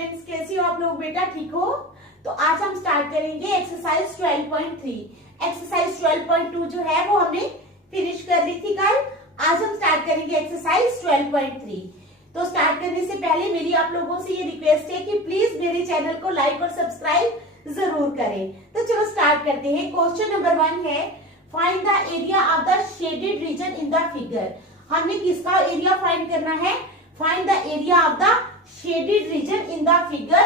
Students, कैसे हो आप लोग बेटा? ठीक हो? तो आज हम स्टार्ट करेंगे एक्सरसाइज 12.3। एक्सरसाइज 12.2 जो है वो हमने फिनिश कर ली थी कल। आज हम स्टार्ट करेंगे एक्सरसाइज 12.3। तो स्टार्ट करने से पहले मेरी आप लोगों से ये रिक्वेस्ट है कि प्लीज मेरे चैनल को लाइक और सब्सक्राइब जरूर करें। तो चलो स्टार्ट करते हैं। क्वेश्चन नंबर 1 है, find the area of the shaded region in the figure. हमने किसका एरिया फाइंड करना है? Find the area of the shaded region in the figure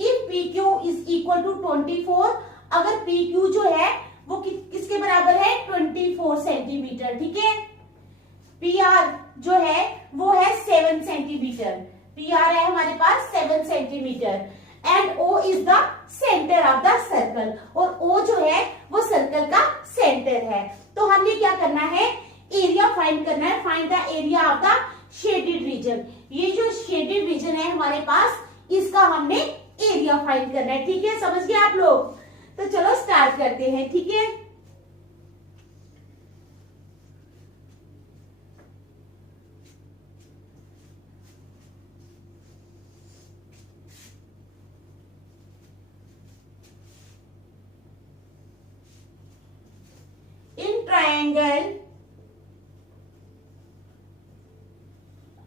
if PQ is equal to 24। अगर PQ जो है वो किसके बराबर है? 24 सेंटीमीटर। ठीक है। PR जो है वो है 7 सेंटीमीटर। PR है हमारे पास 7 centimetre and O is the centre of the circle. और O जो है वो सर्कल का सेंटर है। तो हमने क्या करना है? एरिया फाइंड करना है। Find the area of the shaded reason. ये जो शेडेड रीजन है हमारे पास, इसका हमने एरिया फाइंड करना है। ठीक है, समझ गए आप लोग? तो चलो स्टार्ट करते हैं। ठीक है, इन ट्रायंगल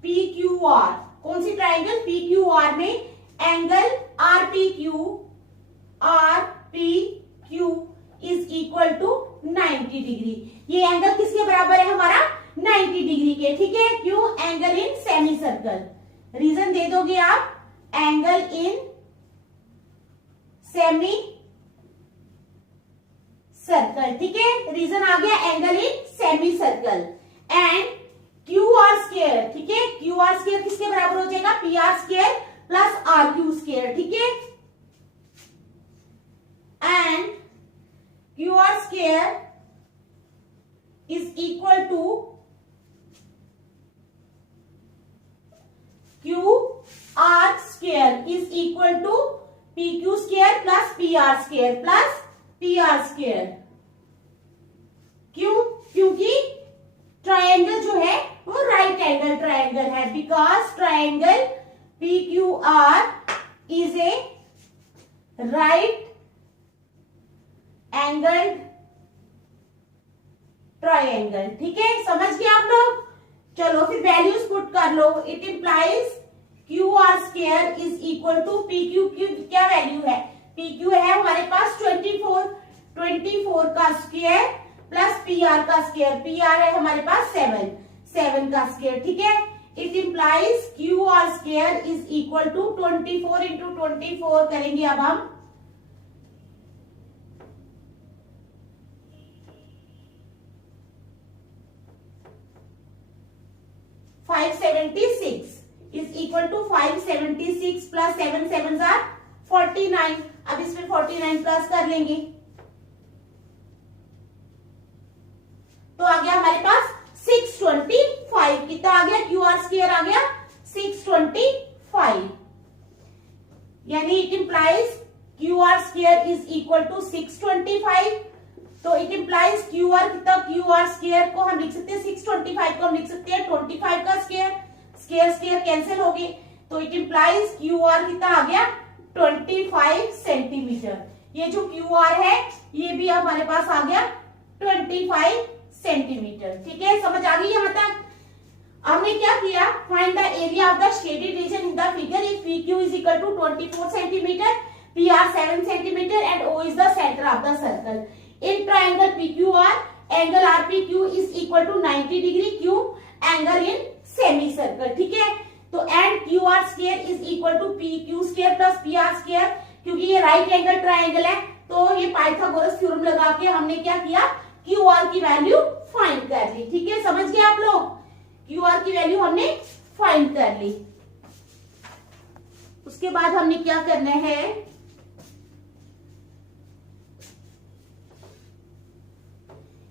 PQR, कौन सी ट्रायंगल? PQR में angle RPQ is equal to 90 degree. ये एंगल किसके बराबर है? हमारा 90 डिग्री के। ठीक है, क्यों? Angle in semicircle. Reason दे दोगे आप? Angle in semicircle. ठीक है, रीजन आ गया angle in semicircle. And QR square. ठीक है, QR स्क्वायर किसके बराबर हो जाएगा? PR square plus RQ square. ठीक है, and QR square is equal to QR square is equal to PQ square plus PR square plus PR square. क्यों? क्योंकि ट्रायंगल जो है वो राइट एंगल ट्रायंगल है। Because triangle PQR is a right angle triangle. ठीक है, समझ गए आप लोग? चलो फिर वैल्यूज पुट कर लो। It implies QR square is equal to PQ की क्या वैल्यू है? PQ है हमारे पास 24 का स्क्वायर प्लस PR का स्क्वायर। PR है हमारे पास 7 का स्क्वायर। ठीक है, it implies QR square is equal to 24 into 24 करेंगे अब हम 576 is equal to 576 plus 7 7 are 49। अब इसमें 49 प्लस कर लेंगे तो आ गया हमारे पास 625। कितना आ गया? QR स्क्वायर आ गया 625। यानी it implies QR square is equal to 625। तो इट इंप्लाइज QR कितना? QR स्क्वायर को हम लिख सकते हैं 625 को हम लिख सकते हैं 25 का स्क्वायर। स्क्वायर स्क्वायर कैंसिल हो गए। तो इट इंप्लाइज QR कितना आ गया? 25 सेंटीमीटर। ये जो QR है ये भी हमारे पास आ गया 25 सेंटीमीटर। ठीक है, समझ आ गई यहां तक? हमने क्या किया? Find the area of the shaded region in the figure if PQ is equal to 24 centimetre, PR 7 centimetre and O is the centre of the circle. In triangle PQR angle RPQ is equal to 90 degree. क्यों? Angle in semicircle. ठीक है, तो and QR square is equal to PQ square plus PR square. क्योंकि ये right angle triangle है तो ये Pythagoras theorem लगा के हमने क्या किया? QR की वैल्यू फाइंड कर ली। ठीक है, समझ गए आप लोग? QR की वैल्यू हमने फाइंड कर ली। उसके बाद हमने क्या करना है?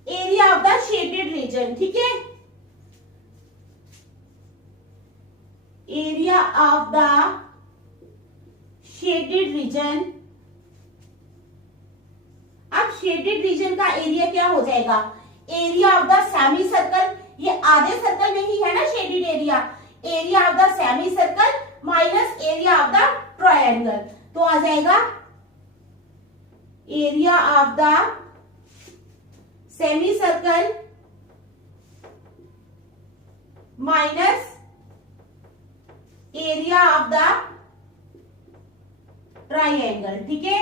Area of the shaded reason. ठीक है, area of the shaded reason. अब शेडेड रीजन का एरिया क्या हो जाएगा? Area of the semi circle. ये आधे सर्कल में ही है ना shaded area. Area of the semi circle minus area of the triangle. Triangle, तो आ जाएगा area of the semi circle minus area of the triangle. ठीक है,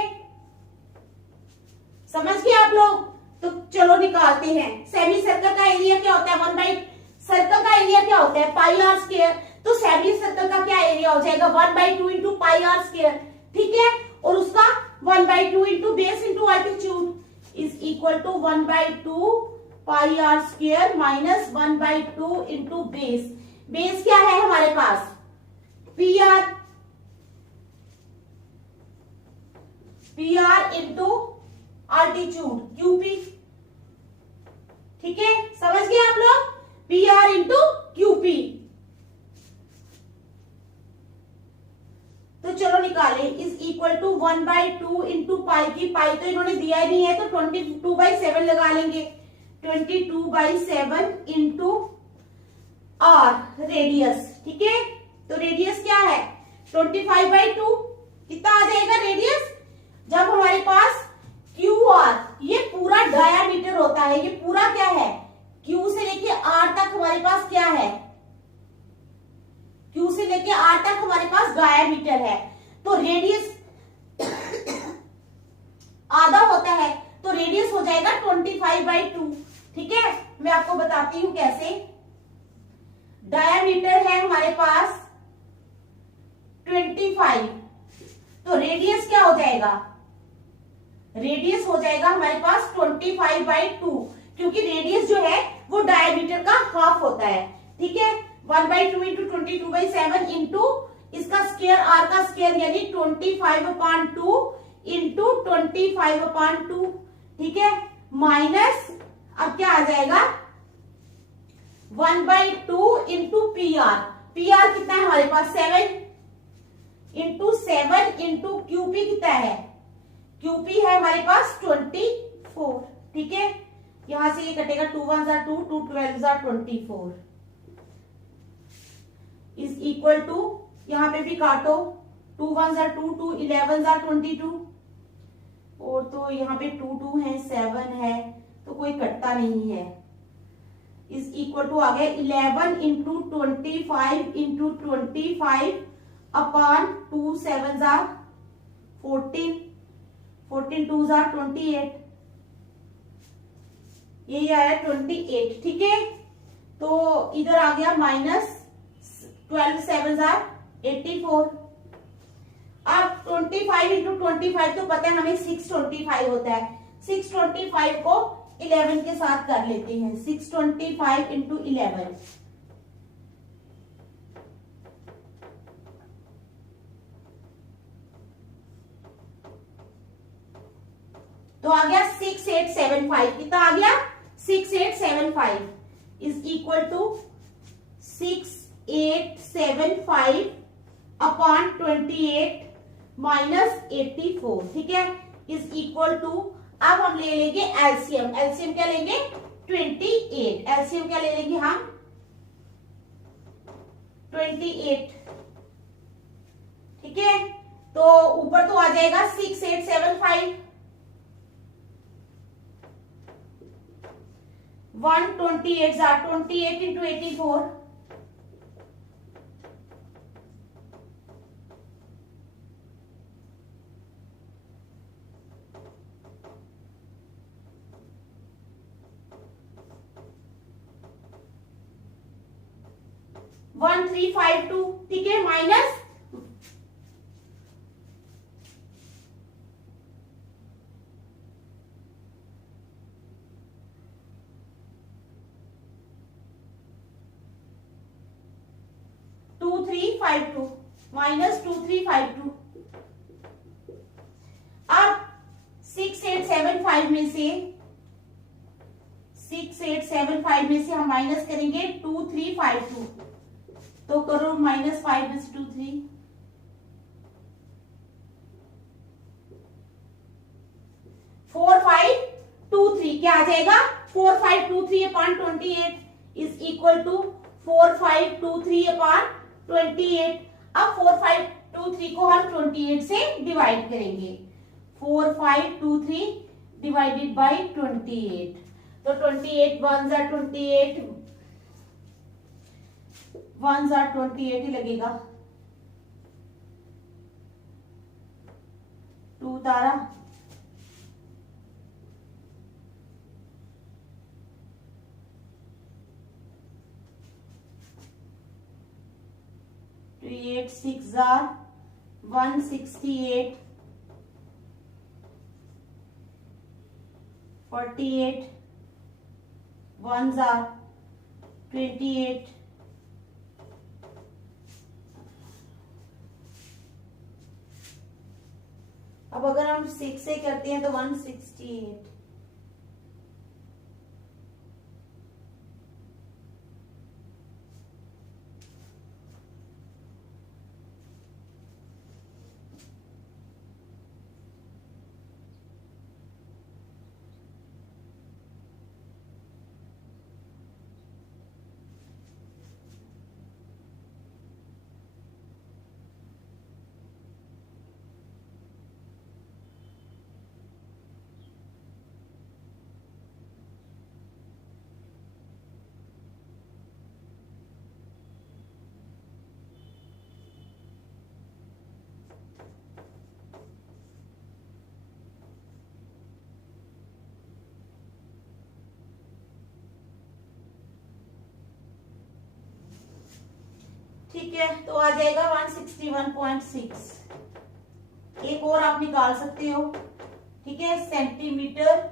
समझ गए आप लोग? तो चलो निकालते हैं। सेमी सर्कल का एरिया क्या होता है? 1/, सर्कल का एरिया क्या होता है? पाई आर स्क्वायर। तो सेमी सर्कल का क्या एरिया हो जाएगा? 1/2 इंटू पाई आर स्क्वायर। ठीक है, और उसका 1/2 into base into altitude is equal to 1/2 pi are square minus 1/2 into base. Base क्या है हमारे पास? P R into altitude QP. ठीक है, समझ गए आप लोग? P R into QP. तो चलो निकालें, is equal to 1/2 into pi की, पाई तो इन्होंने दिया ही नहीं है तो 22/7 लगा लेंगे। 22/7 इंटू आर रेडियस। ठीक है, तो रेडियस क्या है? 25/2। कितना आ जाएगा रेडियस? जब हमारे पास क्यू आर, ये पूरा डायामीटर होता है, ये पूरा क्या है? क्यू से लेके आर तक हमारे पास क्या है? क्यू से लेके आर तक हमारे पास डायामीटर है, तो रेडियस आधा होता है, तो रेडियस हो जाएगा 25/2। ठीक है, मैं आपको बताती हूं कैसे। डायामीटर है हमारे पास 25, तो रेडियस क्या हो जाएगा? रेडियस हो जाएगा हमारे पास 25/2, क्योंकि रेडियस जो है वो डायमीटर का हाफ होता है। ठीक है, 1/2 इंटू 22/7 इंटू इसका स्क्वायर, आर का स्क्वायर यानी 25/2 इंटू 25/2। ठीक है, माइनस अब क्या आ जाएगा? 1/2 into P R. P R कितना है हमारे पास? 7 इंटू 7 इंटू क्यूपी कितना है? क्यूपी है हमारे पास 24। ठीक है, यहां से ये कटेगा 2 1 2, 2 12 24 इज इक्वल टू, यहां पे भी काटो, 2 1 2, 2 11 22, और तो यहाँ पे 2 2 है, 7 है, तो कोई कटता नहीं है। इज इक्वल टू आ गया 11 इंटू 25 इंटू 25 अपॉन 2 7 14, 14 2 28, यही आया 28। ठीक है, तो इधर आ गया माइनस 12 7 84। अब 25 इंटू 25 तो पता है हमें 625 होता है। 625 को 11 के साथ कर लेते हैं। 625 इंटू 11 तो आ गया 6875। कितना आ गया? 6875 is equal to 6875 upon 28 minus 84। ठीक है, इज इक्वल टू, अब हम ले लेंगे एलसीएम। एलसीएम क्या लेंगे? 28। एलसीएम क्या ले लेंगे हम? 28। ठीक है, तो ऊपर तो आ जाएगा 6875, 128 28 इंटू 84, वन 1352। ठीक है, माइनस 2352 माइनस 2352। अब 6875 में से 6875 में से हम माइनस करेंगे 2352, तो करो माइनस 5 में से 2 3, 4523 क्या आ जाएगा? 4523 upon 28 is equal to 4523 upon 28। अब 2 3 को हम 28 से डिवाइड करेंगे। 4 5 2 3 डिवाइडेड बाय 28, तो 28 1 जा 28, 1 जा 28 ही लगेगा। 2 तारा 8 6 are 168, 48, 1s are 28, अब अगर हम 6 से करते हैं तो 168, ठीक है, तो आ जाएगा 161.6। एक और आप निकाल सकते हो, ठीक है, सेंटीमीटर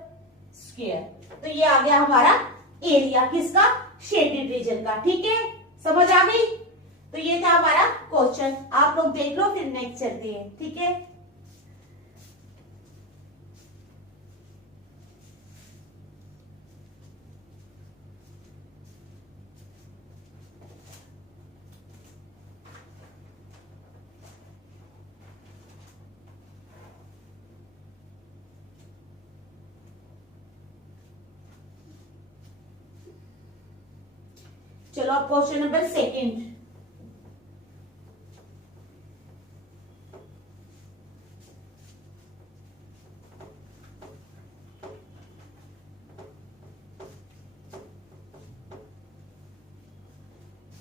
स्क्वायर। तो ये आ गया हमारा एरिया किसका, शेडेड रीजन का। ठीक है, समझ आ गई। तो ये था हमारा क्वेश्चन, आप लोग देख लो, फिर नेक्स्ट चलते हैं। ठीक है, चलो अब क्वेश्चन नंबर सेकंड।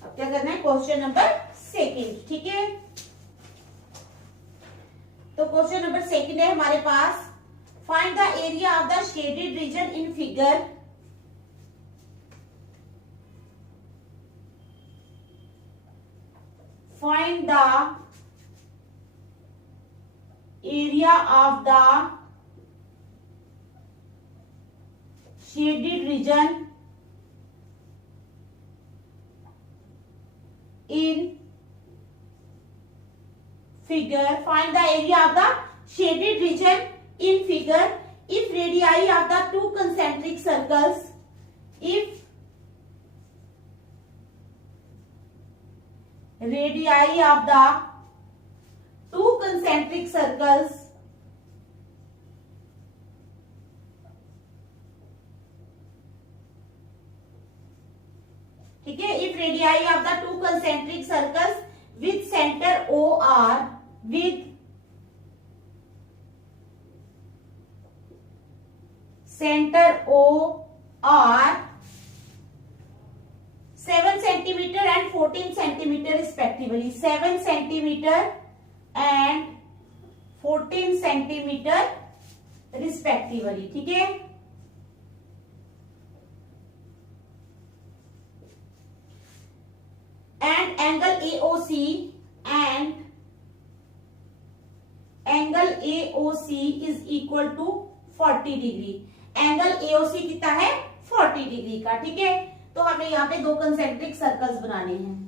अब क्या करना है, क्वेश्चन नंबर सेकंड। ठीक है, तो क्वेश्चन नंबर सेकंड है हमारे पास, find the area of the shaded region in figure. Find the area of the shaded region in figure. Find the area of the shaded region in figure if radii of the two concentric circles, if radii of the two concentric circles ठीक है, if radii of the two concentric circles with center O are with center O are 7 centimeter and 14 centimeter respectively, 7 centimeter and 14 centimeter respectively। ठीक है, and angle AOC and angle AOC is equal to 40 degree. Angle AOC कितना है, 40 degree का। ठीक है, तो हमें यहाँ पे दो कंसेंट्रिक सर्कल्स बनाने हैं।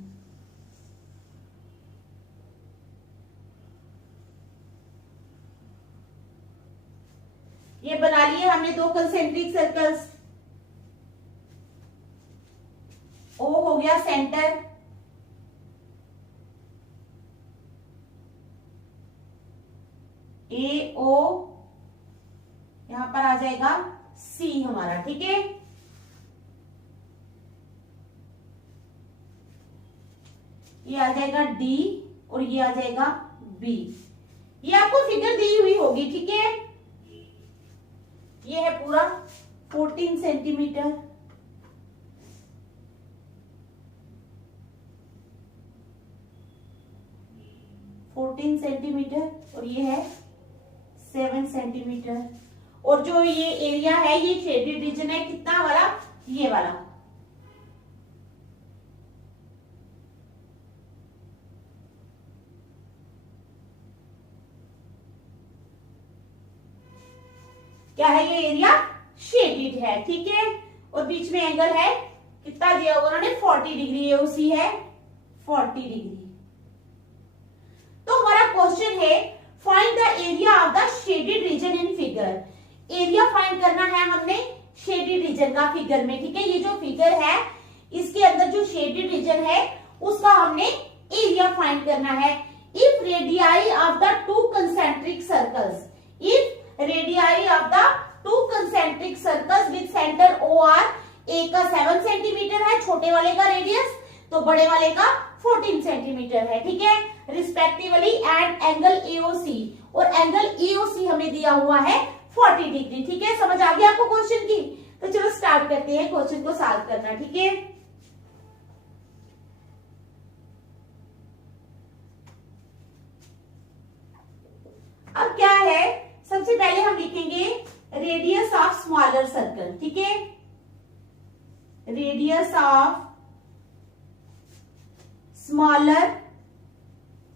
ये बना लिए हमने दो कंसेंट्रिक सर्कल्स। ओ हो गया सेंटर, ए ओ यहां पर आ जाएगा सी हमारा। ठीक है, ये आ जाएगा डी और ये आ जाएगा बी। ये आपको फिगर दी हुई होगी, ठीक है। ये है पूरा 14 सेंटीमीटर, और ये है 7 सेंटीमीटर। और जो ये एरिया है ये शेडेड रीजन है, कितना वाला, ये वाला। क्या है ये एरिया, शेडेड है, ठीक है। और बीच में एंगल है कितना दिया होगा उन्होंने, 40 डिग्री, ये उसी है 40 डिग्री। तो हमारा क्वेश्चन है find the area of the shaded region in figure. Area find करना है हमने शेडेड रीजन का फिगर में, ठीक है। ये जो फिगर है इसके अंदर जो शेडेड रीजन है उसका हमने एरिया फाइंड करना है। If radii of the two concentric circles, if radii of the two concentric circles with centre O are, A का 7 सेंटीमीटर है छोटे वाले का रेडियस, तो बड़े वाले का 14 सेंटीमीटर है, ठीक है, रिस्पेक्टिवली, एंड एंगल एओसी, और एंगल एओसी हमें दिया हुआ है 40 डिग्री, ठीक है। समझ आ गया आपको क्वेश्चन की? तो चलो स्टार्ट करते हैं क्वेश्चन को सॉल्व करना, ठीक है। अब क्या है, सबसे पहले हम लिखेंगे रेडियस ऑफ स्मॉलर सर्कल, ठीक है। Radius of smaller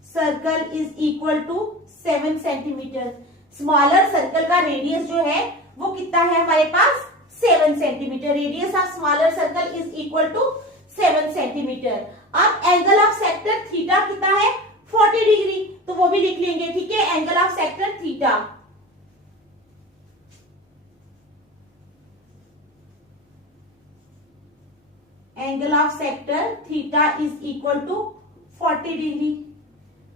circle is equal to 7 centimetre. Smaller circle का रेडियस जो है वो कितना है हमारे पास, 7 centimetre. Radius of smaller circle is equal to 7 centimetre. अब एंगल ऑफ सेक्टर थीटा कितना है, 40 डिग्री, तो वो भी लिख लेंगे, ठीक है। Angle of sector theta, angle of sector theta is equal to 40 degree.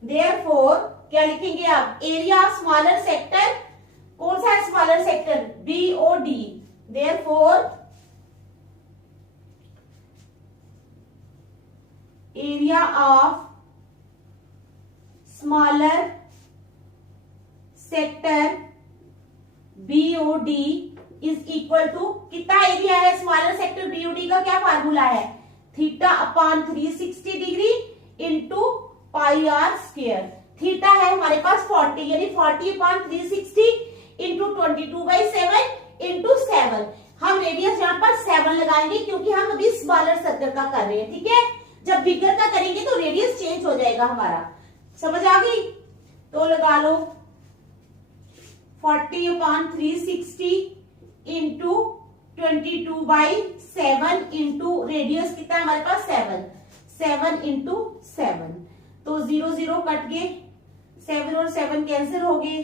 Therefore क्या लिखेंगे आप, एरिया ऑफ स्मॉलर सेक्टर, कौन सा है smaller sector, BOD. Therefore area of smaller sector BOD is equal to, कितना एरिया है स्मॉलर सेक्टर बीओडी का, क्या फार्मूला है, theta upon 360 degree into pi are square. Theta है हमारे पास 40, यानी 40 अपॉन 360 इंटू 22/7 इंटू 7। हम रेडियस यहाँ पर 7 लगाएंगे क्योंकि हम अभी स्मॉलर सर्कल का कर रहे हैं, ठीक है। जब बिगर का करेंगे तो रेडियस चेंज हो जाएगा हमारा, समझ आ गई? तो लगा लो 40 अपॉन 360 इंटू 22/7 इंटू रेडियस कितना है हमारे पास 7 इंटू 7, तो 0 0 कट गए, 7 और 7 कैंसिल हो गए,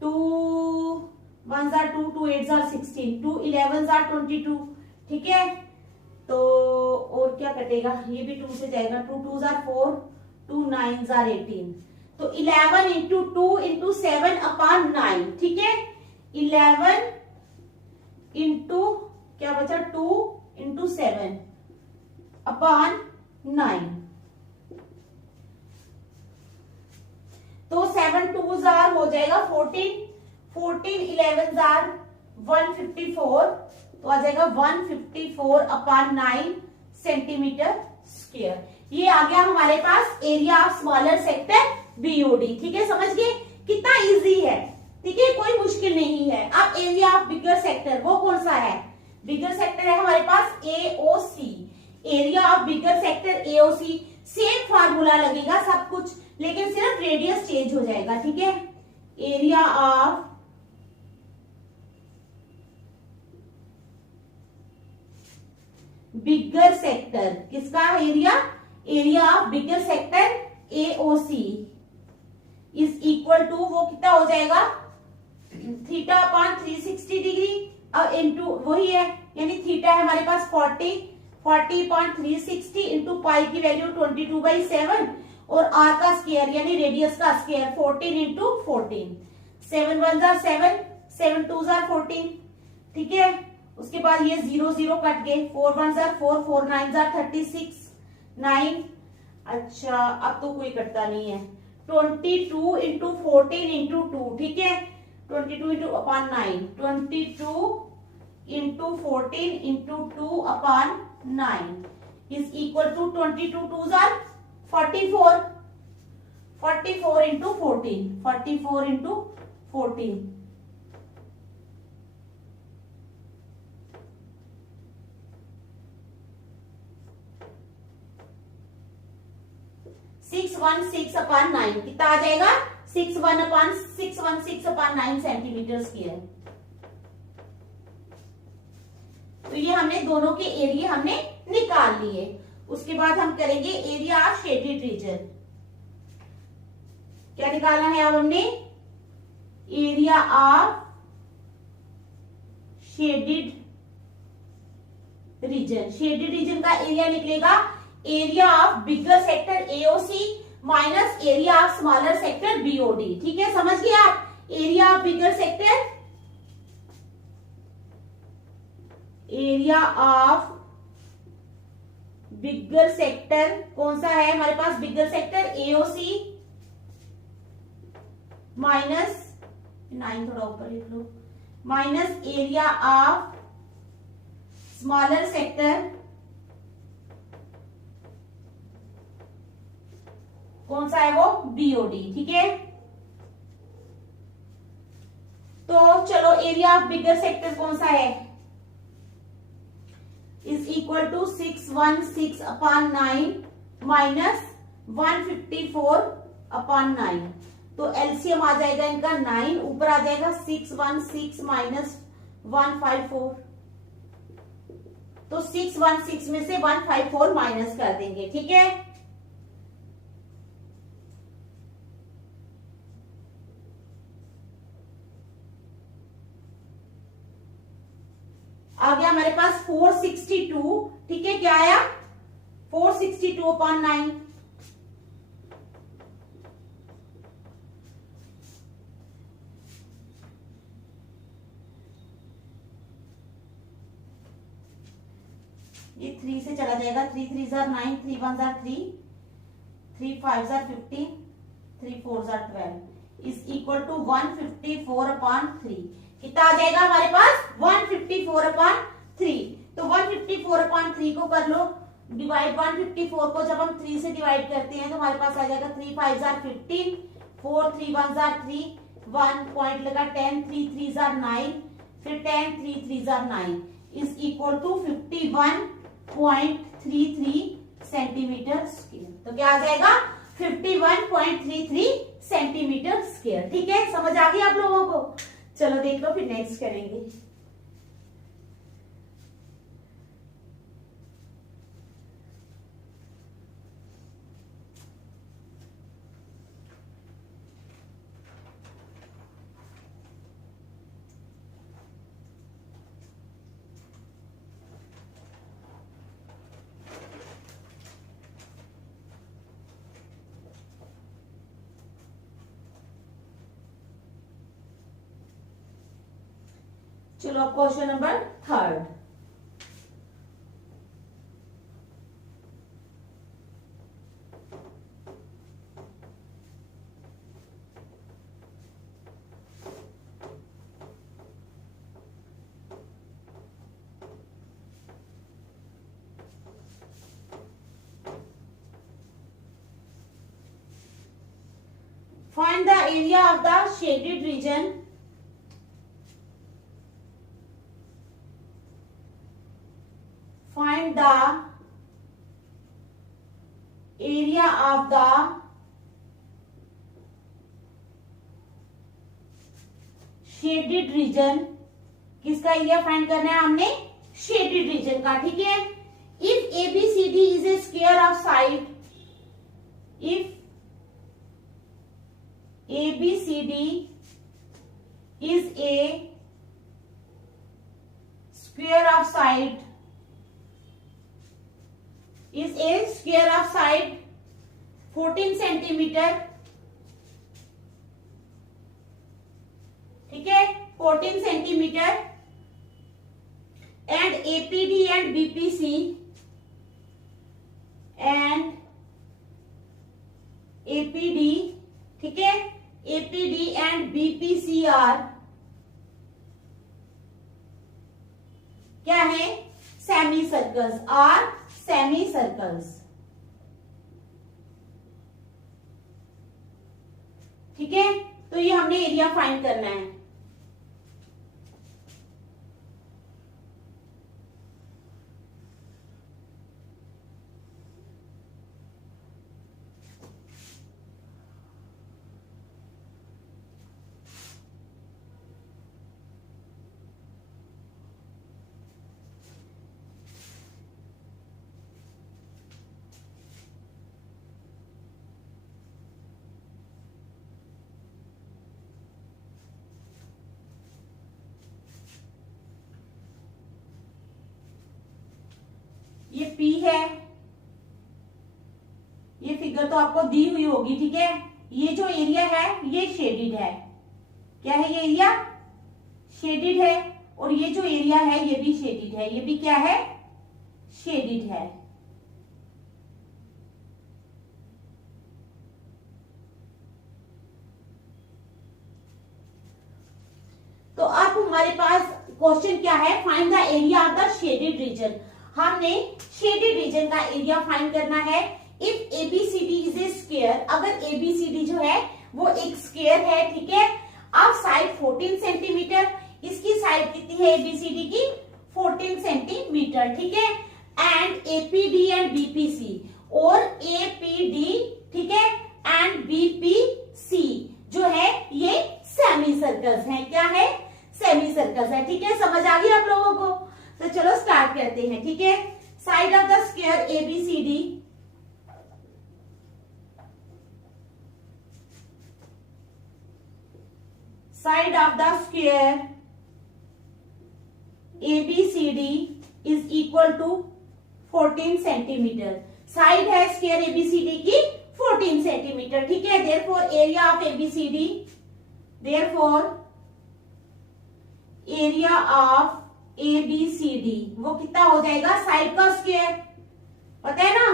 2 1s are 2, 2 8s are 16, 2 11s are 22, ठीक है। तो और क्या कटेगा, ये भी 2 से जाएगा, 2 2s are 4, 2 9s are 18, तो 11 इंटू 2 इंटू 7 अपॉन 9, ठीक है। 11 इंटू क्या बचा, 2 इंटू 7 अपॉन 9, तो 7 2s are हो जाएगा 14, 14 11s are 154, तो आ जाएगा 154 अपॉन 9 सेंटीमीटर स्क्वायर। ये आ गया हमारे पास area of smaller sector BOD, ठीक है। समझ गए कितना इजी है, ठीक है, कोई मुश्किल नहीं है। अब एरिया ऑफ बिगर सेक्टर, वो कौन सा है, बिगर सेक्टर है हमारे पास AOC. Area of bigger sector AOC, same formula लगेगा सब कुछ, लेकिन सिर्फ रेडियस चेंज हो जाएगा, ठीक है। एरिया ऑफ बिगर सेक्टर, किसका area, area of bigger sector AOC is equal to, वो कितना हो जाएगा, थीटा अपॉन 360 डिग्री, अब इंटू वही है, यानी थीटा है हमारे पास 40 अपॉन 360 इंटू पाई की वैल्यू 22/7 और आर का स्क्वायर यानी रेडियस का square 14 into 14, 7 1s are 7, 7 2s are 14, ठीक है। उसके बाद ये 0 0 कट गए, 4 1s are 4, 4 9s are 36, 9, अच्छा अब तो कोई कटता नहीं है, 22 इंटू 14 इंटू 2, ठीक है, 22 into upon 9, 22 into 14 into 2 upon 9 is equal to 22 2s are 44, 44 into 14, 44 into 14, 616 upon 9 कितना आ जाएगा, 616 अपॉन 9 सेंटीमीटर स्क्वायर। तो ये हमने दोनों के एरिया हमने निकाल लिए। उसके बाद हम करेंगे एरिया ऑफ शेडेड रीजन। क्या निकालना है अब हमने, area of shaded region. Shaded region का एरिया निकलेगा area of bigger sector AOC minus area of smaller sector BOD. ठीक है, समझ गए आप, area of bigger sector, area of bigger sector कौन सा है हमारे पास, बिगर सेक्टर एओसी माइनस 9 थोड़ा ऊपर लिख लो, minus area of smaller sector कौन सा है वो, बीओडी। ठीक है, तो चलो एरिया ऑफ बिगर सेक्टर कौन सा है, is equal to 616 upon 9 minus 154 upon 9। तो एलसीएम आ जाएगा इनका 9, ऊपर आ जाएगा 616 माइनस 154। तो 616 में से 154 माइनस कर देंगे। ठीक है, आ गया हमारे पास 462। ठीक है, क्या आया, 462 अपॉन 9। ये 3 से चला जाएगा, 3 3s are 9, 3 1s are 3, 3 5s are 15, 3 4s are 12 is equal to 154 upon 3। कितना आ जाएगा हमारे पास, 154 अपॉन 3। तो 154 अपॉन 3 को कर लो डिवाइड, 154 को जब हम 3 से डिवाइड करते हैं तो हमारे पास आ जाएगा 3 5s are 15, 4 3 1s are 3, 1 point लगा, 10 3 3s are 9, फिर 10 3 3s are 9 is equal to 51.33 centimetre square. तो क्या आ जाएगा, 51.33 सेंटीमीटर स्क्वायर। ठीक है, समझ आ गई आप लोगों को। चलो देख लो, फिर नेक्स्ट करेंगे। चलो question number 3। Find the area of the shaded region find the area of the shaded region। किसका एरिया फाइंड करना है हमने, शेडेड रीजन का। ठीक है, if ABCD is a square of side, if ABCD is a square of side, is a square of side 14 centimetre. ठीक है, 14 centimetre and APD and BPC and APD ठीक है, एपीडी एंड बीपीसी आर क्या है, semi circles, are semi circles. ठीक है, तो ये हमने एरिया फाइंड करना है। ये P है, ये फिगर तो आपको दी हुई होगी। ठीक है, ये जो एरिया है ये शेडिड है, क्या है, ये एरिया शेडिड है, और ये जो एरिया है ये भी शेडिड है, ये भी क्या है, शेडिड है। तो अब हमारे पास क्वेश्चन क्या है, find the area of the shaded region. हमने शेडेड रीजन का एरिया फाइंड करना है। If ABCD is a square, अगर एबीसीडी जो है वो एक स्क्वायर है, ठीक है, अब साइड 14 सेंटीमीटर, इसकी साइड कितनी है एबीसीडी की, 14 सेंटीमीटर। ठीक है, एंड एपीडी एंड बीपीसी, और एपीडी, ठीक है, एंड बीपीसी जो है ये सेमी सर्कल्स हैं। क्या है, सेमी सर्कल्स है। ठीक है, समझ आ गई आप लोगों को। तो चलो स्टार्ट करते हैं। ठीक है, side of the square ABCD, side of the square ABCD is equal to 14 centimetre. Side है स्क्वायर एबीसीडी की 14 सेंटीमीटर। ठीक है, therefore area of ABCD, therefore area of ABCD वो कितना हो जाएगा, साइड का स्क्वायर पता है ना,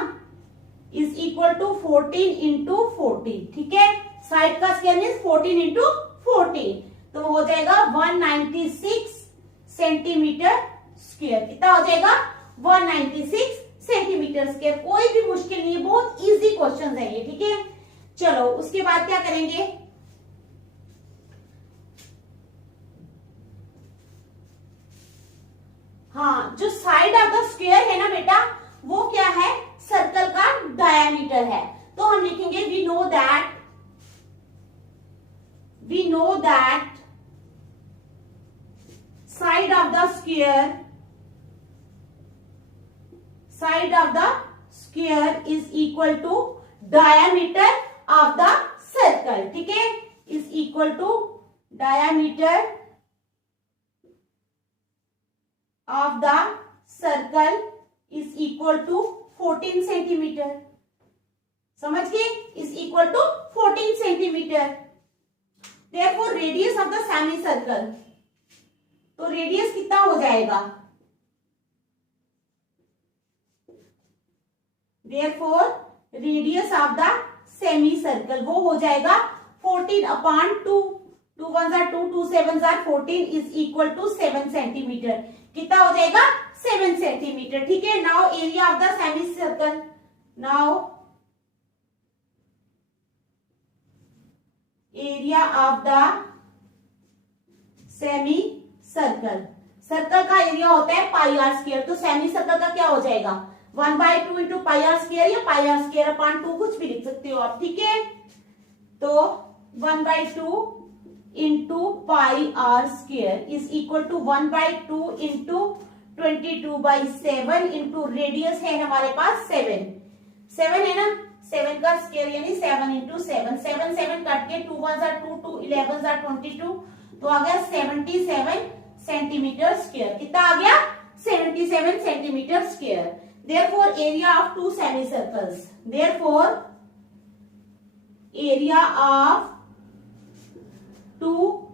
इज इक्वल टू 14 इंटू 14। ठीक है, साइड का स्क्वायर मीन्स 14 इंटू 14, तो हो जाएगा 196 सेंटीमीटर स्क्वायर। कितना हो जाएगा, 196 सेंटीमीटर स्क्वायर। कोई भी मुश्किल नहीं है, बहुत इजी क्वेश्चन है ये। ठीक है, चलो उसके बाद क्या करेंगे, हाँ, जो साइड ऑफ द स्क्वायर है ना बेटा, वो क्या है, सर्कल का डायमीटर है। तो हम लिखेंगे we know that side of the square is equal to diameter of the circle. ठीक है, is equal to diameter of the circle is equal to 14 centimetre. समझ गए, is equal to 14 centimetre. therefore radius of the semi circle, तो radius कितना हो जाएगा, therefore radius of the semi circle वो हो जाएगा 14 upon 2, 2 1 are 2, 2 7 are 14 is equal to 7 centimetre. कितना हो जाएगा, 7 सेंटीमीटर। ठीक है, now area of the semi circle, now area of the semi circle. Circle का एरिया होता है पाई आर स्क्वायर, तो सेमी सर्कल का क्या हो जाएगा, 1/2 इंटू पाई आर स्क्वायर या पाई आर स्क्वायर अपॉन 2, कुछ भी लिख सकते हो आप। ठीक है, तो 1/2 into pi are square is equal to 1/2 into 22/7 into radius है हमारे पास 7 है ना, 7 का स्क्वायर यानी 7 इंटू 7, 7 7 कट के 2 1 are 2, 2 11 are 22, तो आ गया 77 सेंटीमीटर स्क्वायर। कितना आ गया, 77 centimetre square. Therefore area of 2 semi circles, therefore area of 2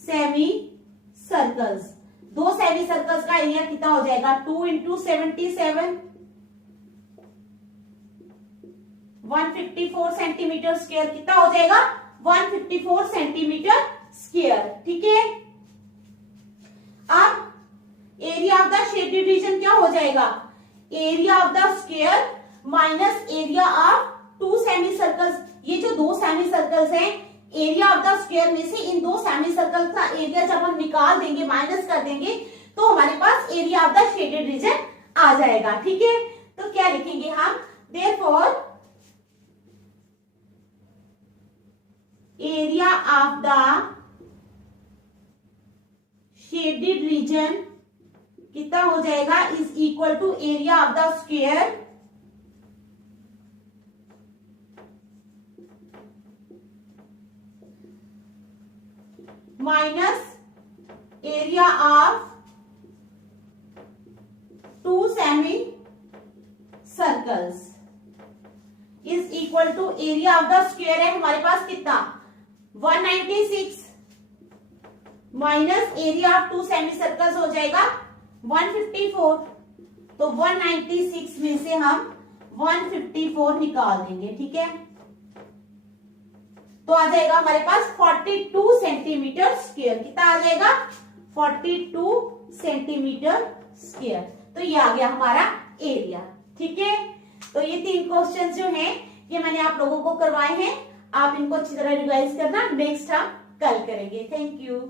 semi circles, 2 semi circles का एरिया कितना हो जाएगा, 2 इंटू 77, 154 सेंटीमीटर स्क्वायर कितना हो जाएगा 154 सेंटीमीटर स्क्वायर। ठीक है, अब area of the shaded region क्या हो जाएगा area of the square minus area of two semi circles. ये जो दो सेमी सर्कल्स हैं एरिया ऑफ द स्क्वायर में से इन दो सेमी सर्कल का एरिया जब हम निकाल देंगे माइनस कर देंगे तो हमारे पास area of the shaded region आ जाएगा। ठीक है, तो क्या लिखेंगे हम therefore area of the shaded region कितना हो जाएगा is equal to area of the square minus area of two semi circles is equal to area of the square है हमारे पास कितना 196 minus area of two semi circles हो जाएगा 154। तो 196 में से हम 154 निकाल देंगे। ठीक है, तो आ जाएगा हमारे पास 42 सेंटीमीटर स्क्वायर। कितना आ जाएगा 42 सेंटीमीटर स्क्वायर। तो ये आ गया हमारा एरिया। ठीक है, तो ये 3 क्वेश्चन जो हैं ये मैंने आप लोगों को करवाए हैं। आप इनको अच्छी तरह रिवाइज करना, नेक्स्ट हम कल करेंगे। Thank you.